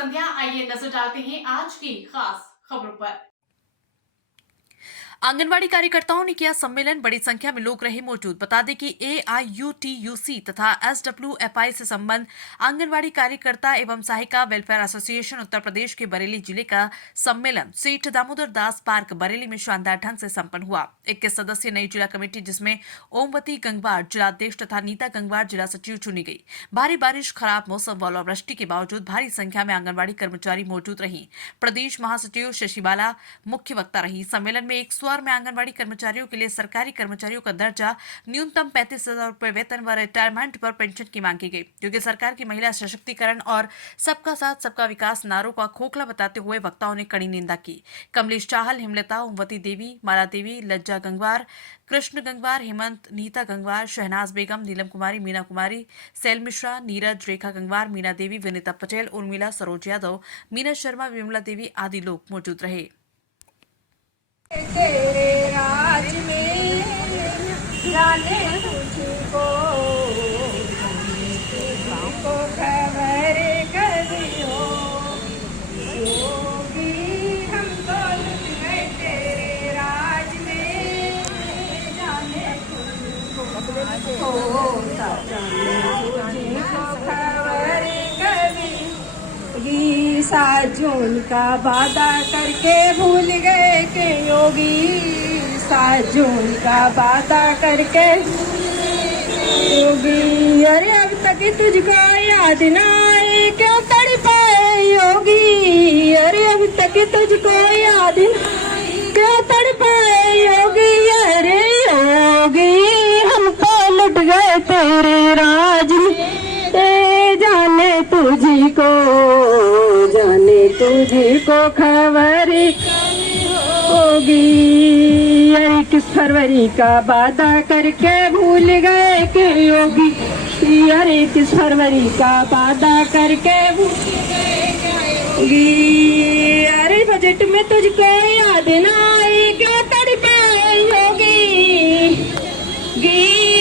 संध्या। आइए नजर डालते हैं आज की खास खबरों पर। आंगनवाड़ी कार्यकर्ताओं ने किया सम्मेलन, बड़ी संख्या में लोग रहे मौजूद। बता दें कि AIUTUC तथा SWFI से संबंध आंगनवाड़ी कार्यकर्ता एवं सहायिका वेलफेयर एसोसिएशन उत्तर प्रदेश के बरेली जिले का सम्मेलन सेठ दामोदर दास पार्क बरेली में शानदार ढंग से संपन्न हुआ। 21 सदस्यीय नई जिला कमेटी जिसमें ओमवती गंगवार जिलाध्यक्ष तथा नीता गंगवार जिला सचिव चुनी गई। भारी बारिश, खराब मौसम व ओलावृष्टि के बावजूद भारी संख्या में आंगनवाड़ी कर्मचारी मौजूद रही। प्रदेश महासचिव शशिबाला मुख्य वक्ता रही। सम्मेलन में एक में आंगनवाड़ी कर्मचारियों के लिए सरकारी कर्मचारियों का दर्जा, न्यूनतम 35,000 रुपए वेतन व रिटायरमेंट पर पेंशन की मांग की गई, क्योंकि सरकार की महिला सशक्तिकरण और सबका साथ सबका विकास नारों का खोखला बताते हुए वक्ताओं ने कड़ी निंदा की। कमलेश चाहल, हेमलता, ओमवती देवी, माला देवी, लज्जा गंगवार, कृष्ण गंगवार, हेमंत, नीता गंगवार, शहनाज बेगम, नीलम कुमारी, मीना कुमारी, सैल मिश्रा, नीरज, रेखा गंगवार, मीना देवी, विनीता पटेल, उर्मिला, सरोज यादव, मीना शर्मा, विमला देवी आदि लोग मौजूद रहे। तेरे राज में जाने तुझको खबर कभी होगी, हमको लुट गए तेरे राज में जाने तुझको खबर कभी। साजोन का वादा करके भूल गए के योगी, साजोन का वादा करके योगी। अरे अब तक तुझको याद ना आए, क्यों तड़पाए योगी। अरे अब तक तुझको याद ना आए, क्यों तड़पाए योगी। अरे योगी हमको लुट गए तेरे राज में, जाने तुझको, जाने तुझको खबर होगी। 21 फरवरी का वादा करके भूल गए के योगी। अरे 21 फरवरी का वादा करके भूल गए योगी। अरे बजट में तुझको याद ना आई, क्यों तड़पाए योगी।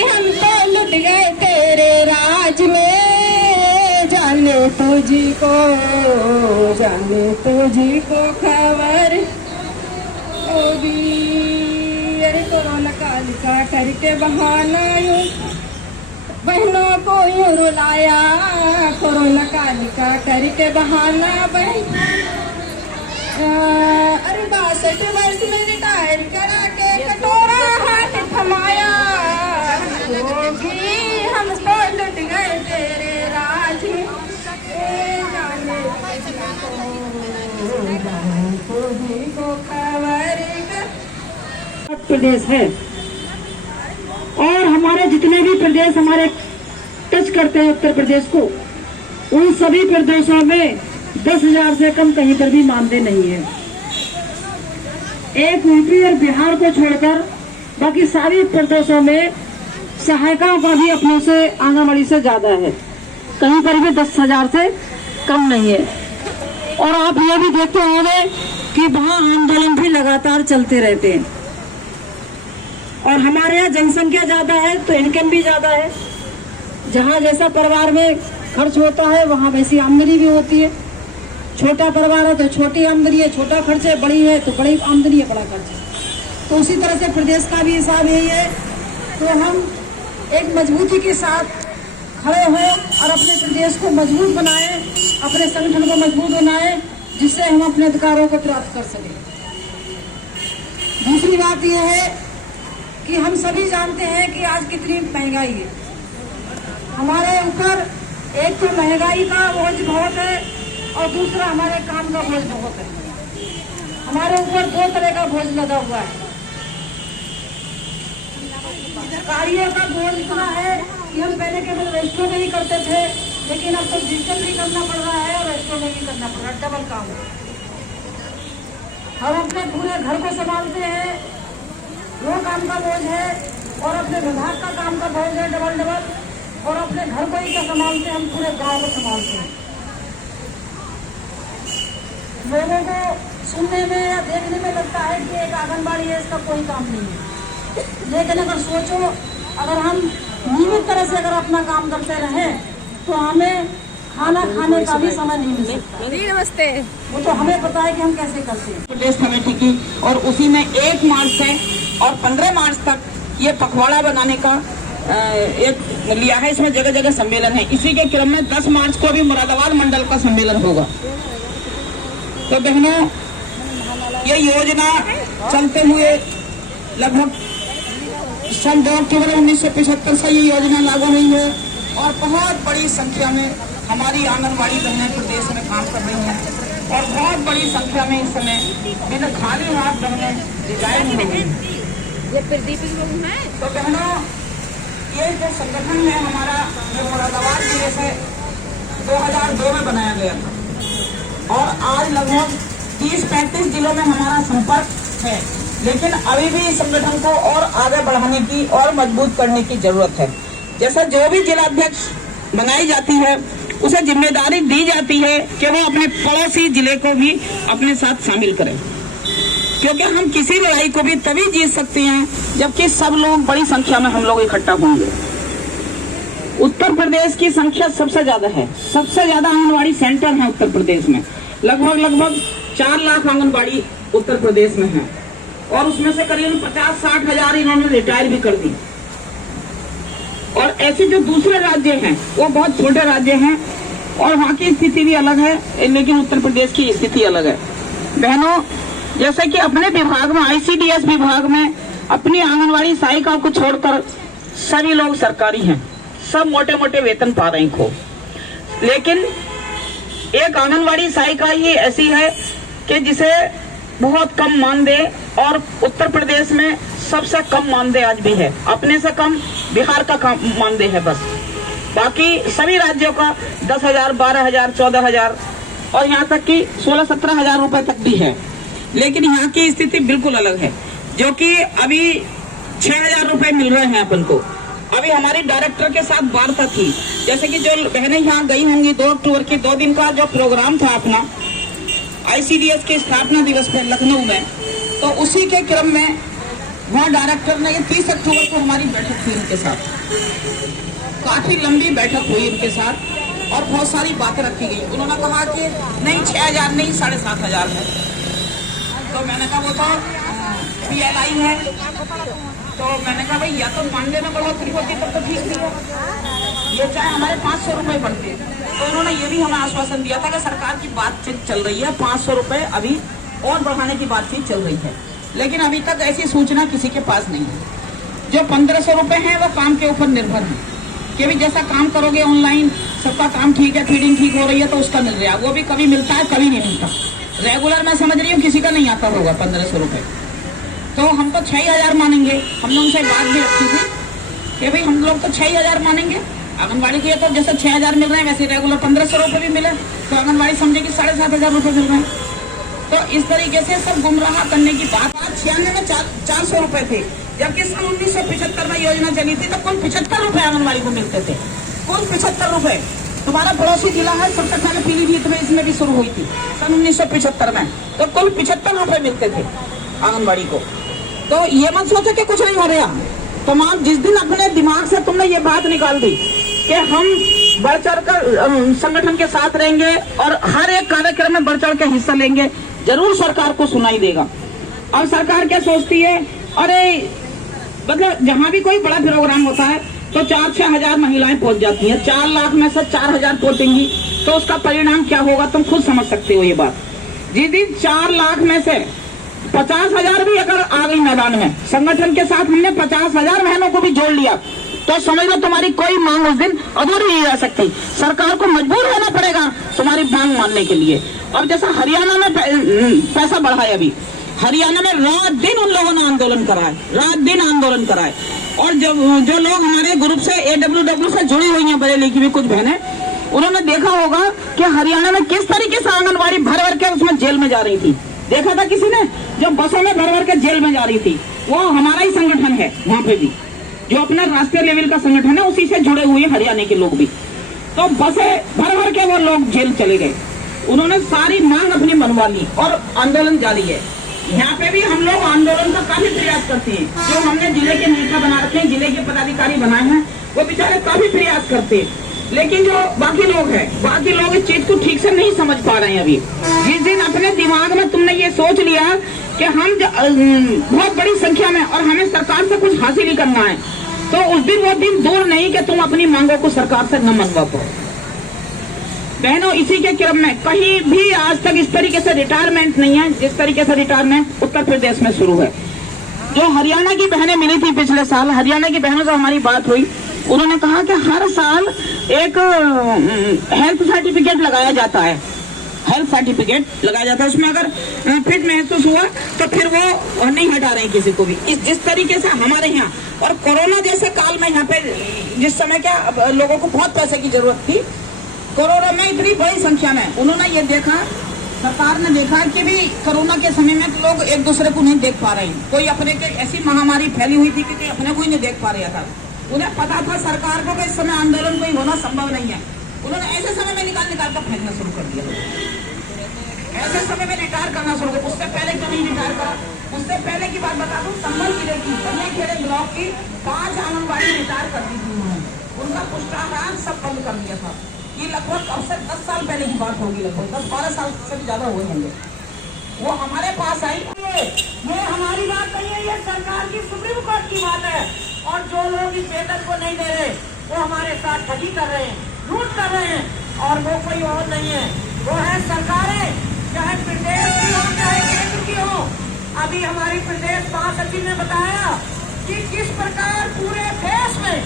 हमको लुट गए तेरे राज में, जाने तुझको, जाने तुझको खबर होगी। अरे कोरोना काल का करके बहाना यूं बहनों को यूं रुलाया, कोरोना काल का करके बहाना बहन। अरे 62 वर्ष में रिटायर करा के कटोरा हाथ थमाया होगी। हमको लुट गए तेरे राज में, प्रदेश है और हमारे जितने भी प्रदेश हमारे टच करते हैं उत्तर प्रदेश को, उन सभी प्रदेशों में 10,000 से कम कहीं पर भी मानदेय नहीं है। एक यूपी और बिहार को छोड़कर बाकी सारे प्रदेशों में सहायिकाओं का भी अपने से आंगनवाड़ी से ज्यादा है, कहीं पर भी 10,000 से कम नहीं है। और आप ये भी देखते होंगे कि वहाँ आंदोलन भी लगातार चलते रहते हैं। और हमारे यहाँ जनसंख्या ज्यादा है तो इनकम भी ज्यादा है। जहाँ जैसा परिवार में खर्च होता है वहाँ वैसी आमदनी भी होती है। छोटा परिवार है तो छोटी आमदनी है, छोटा खर्च है, बड़ी है तो बड़ी आमदनी है, बड़ा खर्च है। तो उसी तरह से प्रदेश का भी हिसाब यही है। तो हम एक मजबूती के साथ खड़े हों और अपने प्रदेश को मजबूत बनाएं, अपने संगठन को मजबूत बनाएं, जिससे हम अपने अधिकारों को प्राप्त कर सकें। दूसरी बात यह है कि हम सभी जानते हैं कि आज कितनी महंगाई है हमारे ऊपर। एक तो महंगाई का बोझ बहुत है और दूसरा हमारे काम का बोझ बहुत है। हमारे ऊपर 2 तरह का बोझ लगा हुआ है। कार्यों का बोझ इतना है कि हम पहले केवल रजिस्टर में ही करते थे, लेकिन अब तो डिजिटल भी करना पड़ रहा है और रजिस्टर में भी करना पड़ रहा है, डबल काम है। हम अपने पूरे घर को संभालते हैं, वो काम का बोझ है, और अपने विभाग का काम का बोझ है डबल, और अपने घर को ही क्या संभालते हैं, हम पूरे गांव को संभालते हैं। लोगों को सुनने में या देखने में लगता है कि एक आंगनबाड़ी है, इसका कोई काम नहीं है। लेकिन अगर सोचो, अगर हम नियमित तरह से अगर अपना काम करते रहें तो हमें खाना खाने का भी समय नहीं मिल सकता। नमस्ते। वो तो हमें पता है कि हम कैसे करते हैं। प्रदेश कमेटी की, और उसी में 1 मार्च से और 15 मार्च तक ये पखवाड़ा बनाने का एक लिया है। इसमें जगह जगह सम्मेलन है। इसी के क्रम में 10 मार्च को भी मुरादाबाद मंडल का सम्मेलन होगा। तो बहनों, ये योजना चलते हुए लगभग सन 2 अक्टूबर 1975 से ये योजना लागू हुई है और बहुत बड़ी संख्या में हमारी आंगनबाड़ी बहनें प्रदेश में काम कर रही हैं और बहुत बड़ी संख्या में इस समय बिना खाली हाथ बहनें रिजाइन हो गई। तो बहनों, ये जो संगठन है हमारा, जो मुरादाबाद जिले से 2002 में बनाया गया था और आज लगभग 30-35 जिलों में हमारा संपर्क है, लेकिन अभी भी इस संगठन को और आगे बढ़ाने की और मजबूत करने की जरूरत है। जैसा जो भी जिलाध्यक्ष बनाई जाती है उसे जिम्मेदारी दी जाती है कि वो अपने पड़ोसी जिले को भी अपने साथ शामिल करें, क्योंकि हम किसी लड़ाई को भी तभी जीत सकते हैं जबकि सब लोग बड़ी संख्या में हम लोग इकट्ठा होंगे। उत्तर प्रदेश की संख्या सबसे ज्यादा है, सबसे ज्यादा आंगनबाड़ी सेंटर है उत्तर प्रदेश में। लगभग 4 लाख आंगनबाड़ी उत्तर प्रदेश में है और उसमें से करीब 50-60 हजार इन्होंने रिटायर भी कर दी। और ऐसे जो दूसरे राज्य हैं वो बहुत छोटे राज्य हैं और वहाँ की स्थिति भी अलग है, लेकिन उत्तर प्रदेश की स्थिति अलग है। बहनों, जैसे कि अपने विभाग में, ICDS विभाग में, अपनी आंगनबाड़ी सहायिका को छोड़कर सभी लोग सरकारी हैं, सब मोटे मोटे वेतन पा रहे हैं। लेकिन एक आंगनबाड़ी सहायिका ही ऐसी है कि जिसे बहुत कम मानदेय, और उत्तर प्रदेश में सबसे कम मानदेय आज भी है। अपने से कम बिहार का कम मानदेय है बस। बाकी सभी राज्यों का 10,000, 12,000, 14,000 और यहाँ तक कि 16-17 हजार रुपए तक भी है। लेकिन यहाँ की स्थिति बिल्कुल अलग है, जो कि अभी 6,000 रुपए मिल रहे हैं अपन को। अभी हमारी डायरेक्टर के साथ वार्ता थी, जैसे कि जो बहनें यहाँ गई होंगी 2 अक्टूबर की 2 दिन का जो प्रोग्राम था अपना ICDS के स्थापना दिवस पर लखनऊ में, तो उसी के क्रम में वहाँ डायरेक्टर ने, ये 30 अक्टूबर को हमारी बैठक थी उनके साथ, काफी लंबी बैठक हुई उनके साथ और बहुत सारी बातें रखी गई। उन्होंने कहा कि नहीं 6,000 नहीं 7,500 है। तो मैंने कहा वो तो PLI है, तो मैंने कहा भाई या तो मानदेय में बढ़ोतरी होती तब तो ठीक थी, ये चाहे हमारे 500 रुपए बढ़ते। तो उन्होंने ये भी हमें आश्वासन दिया था कि सरकार की बातचीत चल रही है, 500 रुपए अभी और बढ़ाने की बातचीत चल रही है, लेकिन अभी तक ऐसी सूचना किसी के पास नहीं है। जो 1500 रुपए हैं वो काम के ऊपर निर्भर है कि भी जैसा काम करोगे ऑनलाइन, सबका काम ठीक है, फीडिंग ठीक हो रही है तो उसका मिल रहा है, वो भी कभी मिलता है कभी नहीं मिलता। रेगुलर मैं समझ रही हूँ किसी का नहीं आता होगा 1500 रुपए। तो हम तो 6,000 मानेंगे। हम लोग से बात भी रखी थी कि भाई हम लोग तो 6,000 मानेंगे आंगनबाड़ी के, तो जैसे 6,000 मिल रहे हैं वैसे रेगुलर 1500 रुपए भी मिले तो आंगनबाड़ी समझे कि 7,500 रुपए मिल रहे हैं। तो इस तरीके से सब गुमराह करने की बात। 96 में 400 रुपए थे, जबकि सन 1975 में योजना चली थी तो कुल 75 रुपए आंगनबाड़ी को मिलते थे, कुल 75 रुपए। तुम्हारा पड़ोसी जिला है सबसे पहले पीलीभीत में, इसमें भी शुरू हुई थी सन 1975 में, तो कुल 75 रुपए मिलते थे आंगनबाड़ी को। तो ये मत सोचो कि कुछ नहीं हो रहा। तमाम जिस दिन अपने दिमाग से तुमने ये बात निकाल दी कि हम बढ़ चढ़ कर संगठन के साथ रहेंगे और हर एक कार्यक्रम में बढ़ चढ़ के हिस्सा लेंगे, जरूर सरकार को सुनाई देगा। और सरकार क्या सोचती है, अरे मतलब जहाँ भी कोई बड़ा प्रोग्राम होता है तो 4-6 हजार महिलाएं पहुंच जाती हैं, 4 लाख में से 4,000 पहुंचेंगी तो उसका परिणाम क्या होगा तुम खुद समझ सकते हो ये बात। जिस दिन 4 लाख में से 50,000 भी अगर आ गई मैदान में, संगठन के साथ हमने 50,000 बहनों को भी जोड़ लिया, तो समझ लो तुम्हारी कोई मांग उस दिन अधूरी नहीं रह सकती। सरकार को मजबूर होना पड़ेगा तुम्हारी मांग मानने के लिए। और जैसा हरियाणा में पैसा बढ़ा है, अभी हरियाणा में रात दिन उन लोगों ने आंदोलन कराए, रात दिन आंदोलन कराए। और जो लोग हमारे ग्रुप से AWW से जुड़ी हुई हैं, बरेली की भी कुछ बहनें, उन्होंने देखा होगा कि हरियाणा में किस तरीके से आंगनबाड़ी भर भर के उसमें जेल में जा रही थी। देखा था किसी ने, जो बसों में भर भर के जेल में जा रही थी, वो हमारा ही संगठन है। वहाँ पे भी जो अपना राष्ट्रीय लेवल का संगठन है उसी से जुड़े हुए हरियाणा के लोग भी, तो बसें भर भर के वो लोग जेल चले गए। उन्होंने सारी मांग अपनी मनवा ली और आंदोलन जारी है। यहाँ पे भी हम लोग आंदोलन का काफी प्रयास करते हैं। जो हमने जिले के नेता बना रखे हैं, जिले के पदाधिकारी बनाए हैं, वो बेचारे काफी प्रयास करते हैं। लेकिन जो बाकी लोग इस चीज को ठीक से नहीं समझ पा रहे हैं अभी। जिस दिन अपने दिमाग में तुमने ये सोच लिया कि हम बहुत बड़ी संख्या में और हमें सरकार से कुछ हासिल ही करना है, तो उस दिन वो दिन दूर नहीं कि तुम अपनी मांगों को सरकार से न मनवा पाओ। बहनों, इसी के क्रम में कहीं भी आज तक इस तरीके से रिटायरमेंट नहीं है जिस तरीके से रिटायरमेंट उत्तर प्रदेश में शुरू है। जो हरियाणा की बहनें मिली थी पिछले साल, हरियाणा की बहनों से हमारी बात हुई, उन्होंने कहा कि हर साल एक हेल्थ सर्टिफिकेट लगाया जाता है, उसमें अगर फिट महसूस हुआ तो फिर वो नहीं हटा रहे किसी को भी। जिस तरीके से हमारे यहाँ और कोरोना जैसे काल में यहाँ पे जिस समय क्या लोगों को बहुत पैसे की जरूरत थी, कोरोना में इतनी बड़ी संख्या में उन्होंने ये देखा, सरकार ने देखा कि भी कोरोना के समय में तो लोग एक दूसरे को नहीं देख पा रहे हैं। कोई अपने के ऐसी महामारी फैली हुई थी कि कोई अपने को ही नहीं देख पा रहा था। उन्हें पता था सरकार को कि इस समय आंदोलन कोई होना संभव नहीं है। उन्होंने ऐसे समय में निकाल कर फेंकना शुरू कर दिया। ऐसे समय में रिटायर करना शुरू कर। उससे पहले क्यों नहीं रिटायर करा? उससे पहले की बात बता दूं, संभल जिले की बनियाखेड़े ब्लॉक की 5 आंगनबाड़ी रिटायर कर दी थी उन्होंने। उनका पुष्टाहार सब बंद कर दिया था। ये लगभग अब से 10 साल पहले की बात होगी, लगभग 10-12 साल से भी ज्यादा हुए होंगे। वो हमारे पास आई। ये हमारी बात नहीं है, ये सरकार की सुप्रीम कोर्ट की बात है। और जो लोग इस वेतन को नहीं दे रहे वो हमारे साथ ठगी कर रहे हैं, लूट कर रहे हैं, और वो कोई और नहीं है, वो है सरकारें, चाहे प्रदेश की हो चाहे केंद्र की हो। अभी हमारी प्रदेश महासचिव ने बताया कि किस प्रकार पूरे देश में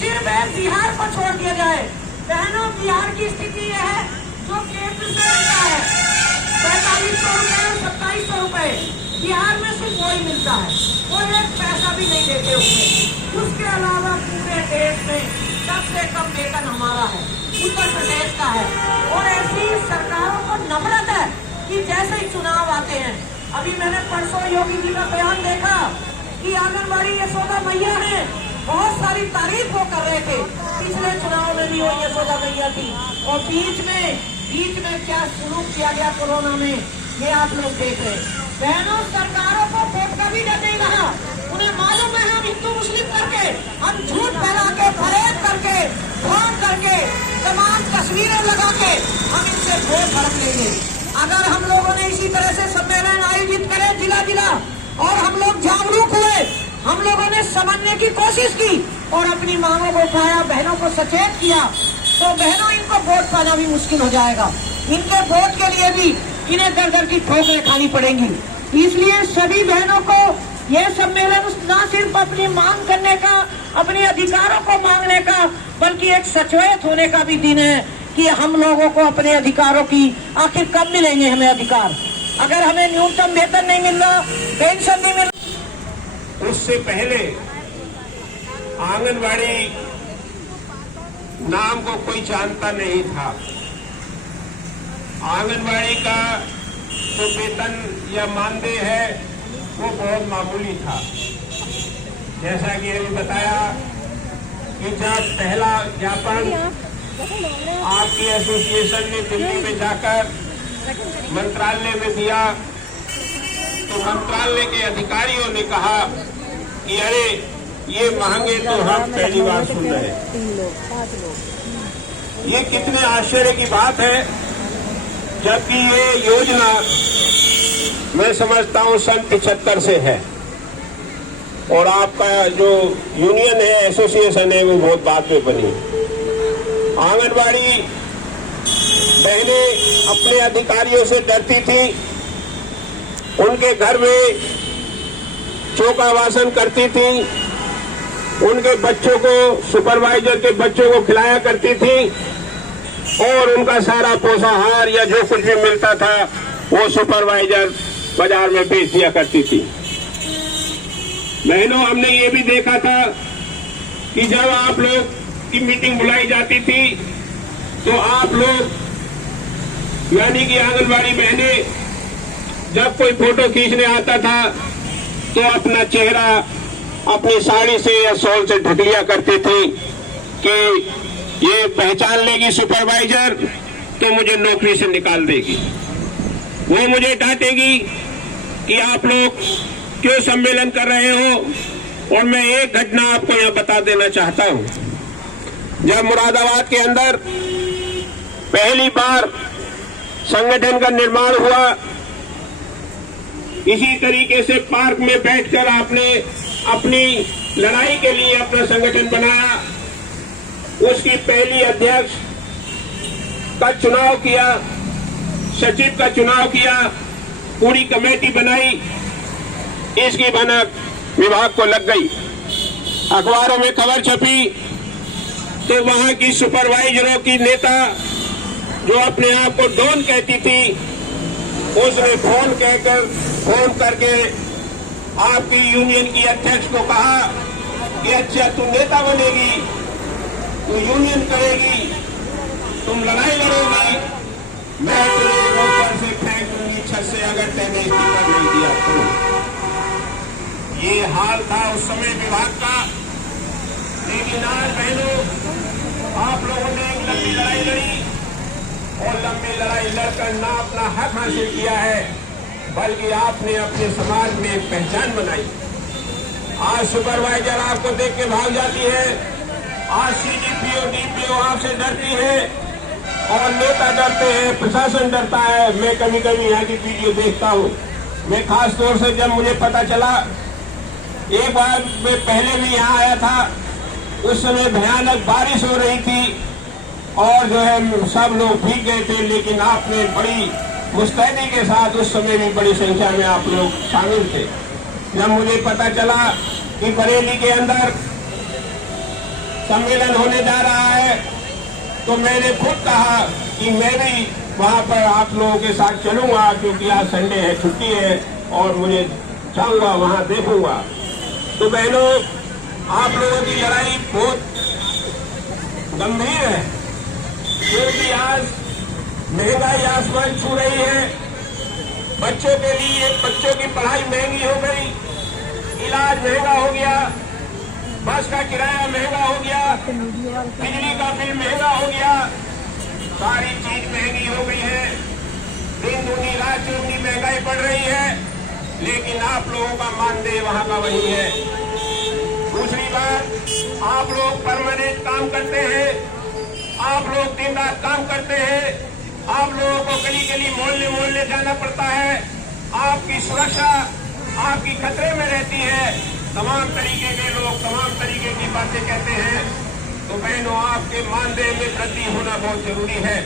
सिर्फ बिहार को छोड़ दिया जाए। बहनों, बिहार की स्थिति यह है जो केंद्र से मिलता है 4500 रुपए और 2700 रुपए, बिहार में सिर्फ वही मिलता है, कोई एक पैसा भी नहीं देते उसमें। उसके अलावा पूरे देश में सबसे कम वेतन हमारा है, उत्तर प्रदेश का है। और ऐसी सरकारों को नफरत है कि जैसे ही चुनाव आते हैं, अभी मैंने परसों योगी जी का बयान देखा कि आंगनबाड़ी यशोदा मैया है, बहुत सारी तारीफ वो कर रहे थे। पिछले चुनाव में भी वो यशोदा मैया थी, और बीच में क्या शुरू किया गया कोरोना में, ये आप लोग देख रहे हैं। बहनों, सरकारों को वोट का भी डर नहीं रहा। उन्हें मालूम है हम हिंदू मुस्लिम करके, हम झूठ फैला के, फरेब करके, फोन करके, तमाम तस्वीरें लगा के हम इनसे वोट हड़प लेंगे। अगर हम लोगों ने इसी तरह से सम्मेलन आयोजित करे जिला और हम लोग जागरूक हुए, हम लोगों ने समझने की कोशिश की और अपनी मांगों को उठाया, बहनों को सचेत किया, तो बहनों इनको वोट पाना भी मुश्किल हो जाएगा। इनके वोट के लिए भी इन्हें दर की ठोकरें खानी पड़ेंगी। इसलिए सभी बहनों को यह सम्मेलन न सिर्फ अपनी मांग करने का, अपने अधिकारों को मांगने का, बल्कि एक सचेत होने का भी दिन है कि हम लोगों को अपने अधिकारों की आखिर कब मिलेंगे हमें अधिकार। अगर हमें न्यूनतम वेतन नहीं मिल रहा, पेंशन नहीं मिल, उससे पहले आंगनबाड़ी नाम को कोई जानता नहीं था। आंगनबाड़ी का जो वेतन या मानदेय है वो बहुत मामूली था। जैसा कि अभी बताया कि जब पहला ज्ञापन आपकी एसोसिएशन ने दिल्ली में जाकर मंत्रालय में दिया, तो मंत्रालय के अधिकारियों ने कहा कि अरे ये महंगे तो हम पहली बार सुन रहे हैं। ये कितने आश्चर्य की बात है, जबकि ये योजना मैं समझता हूं सन 75 से है, और आपका जो यूनियन है, एसोसिएशन है, वो बहुत बाद में बनी। आंगनबाड़ी बहनें अपने अधिकारियों से डरती थी, उनके घर में चौका वासन करती थी, उनके बच्चों को, सुपरवाइजर के बच्चों को खिलाया करती थी, और उनका सारा पोषाहार या जो कुछ भी मिलता था वो सुपरवाइजर बाजार में बेच दिया करती थी। बहनों, हमने ये भी देखा था कि जब आप लोग की मीटिंग बुलाई जाती थी तो आप लोग यानी कि आंगनबाड़ी बहनें जब कोई फोटो खींचने आता था तो अपना चेहरा अपनी साड़ी से या शॉल से ढक लिया करती थी कि ये पहचान लेगी सुपरवाइजर तो मुझे नौकरी से निकाल देगी, वो मुझे डांटेगी कि आप लोग क्यों सम्मेलन कर रहे हो। और मैं एक घटना आपको यहाँ बता देना चाहता हूँ। जब मुरादाबाद के अंदर पहली बार संगठन का निर्माण हुआ, इसी तरीके से पार्क में बैठकर आपने अपनी लड़ाई के लिए अपना संगठन बनाया। उसकी पहली अध्यक्ष का चुनाव किया, सचिव का चुनाव किया, पूरी कमेटी बनाई। इसकी भनक विभाग को लग गई। अखबारों में खबर छपी तो वहां की सुपरवाइजरों की नेता जो अपने आप को डॉन कहती थी, उसने फोन करके आपकी यूनियन की अध्यक्ष को कहा कि अच्छा तू नेता बनेगी, तू यूनियन करेगी, तुम लड़ाई लड़ोगी, मैं तुझे ऊपर से फेंक दूंगी छत से अगर मैंने इस्तीफा नहीं दिया तो। ये हाल था उस समय विभाग का। लेकिन आज बहनों, आप लोगों ने एक लंबी लड़ाई लड़ी और लंबी लड़ाई लड़कर ना अपना हक हासिल किया है, बल्कि आपने अपने समाज में एक पहचान बनाई। आज सुपरवाइजर आपको देख के भाग जाती है, आज सीडीपीओ डीपीओ आपसे डरती है और नेता डरते हैं, प्रशासन डरता है। मैं कभी कभी यहाँ की वीडियो देखता हूँ। मैं खास तौर से जब मुझे पता चला, एक बार मैं पहले भी यहाँ आया था, उस समय भयानक बारिश हो रही थी और जो है सब लोग भीग गए थे, लेकिन आपने बड़ी मुस्तैदी के साथ उस समय भी बड़ी संख्या में आप लोग शामिल थे। जब मुझे पता चला कि बरेली के अंदर सम्मेलन होने जा रहा है, तो मैंने खुद कहा कि मैं भी वहां पर आप लोगों के साथ चलूंगा, क्योंकि आज संडे है, छुट्टी है और मुझे जाऊंगा वहां देखूंगा। तो बहनों, आप लोगों की लड़ाई बहुत गंभीर है, क्योंकि आज महंगाई आसमान छू रही है। बच्चों के लिए बच्चों की पढ़ाई महंगी हो गई, इलाज महंगा हो गया, बस का किराया महंगा हो गया, बिजली का बिल महंगा हो गया, सारी चीज महंगी हो गई है। दिन दूनी रात चौगुनी महंगाई बढ़ रही है, लेकिन आप लोगों का मानदेय वहां का वही है। दूसरी बात, आप लोग परमानेंट काम करते हैं, आप लोग दिन रात काम करते हैं, आप लोगों को गली गली मोहल्ले मोहल्ले जाना पड़ता है, आपकी सुरक्षा आपकी खतरे में रहती है। तमाम तरीके के लोग तमाम तरीके की बातें कहते हैं। तो बहनों, आपके मानदेय में वृद्धि होना बहुत जरूरी है।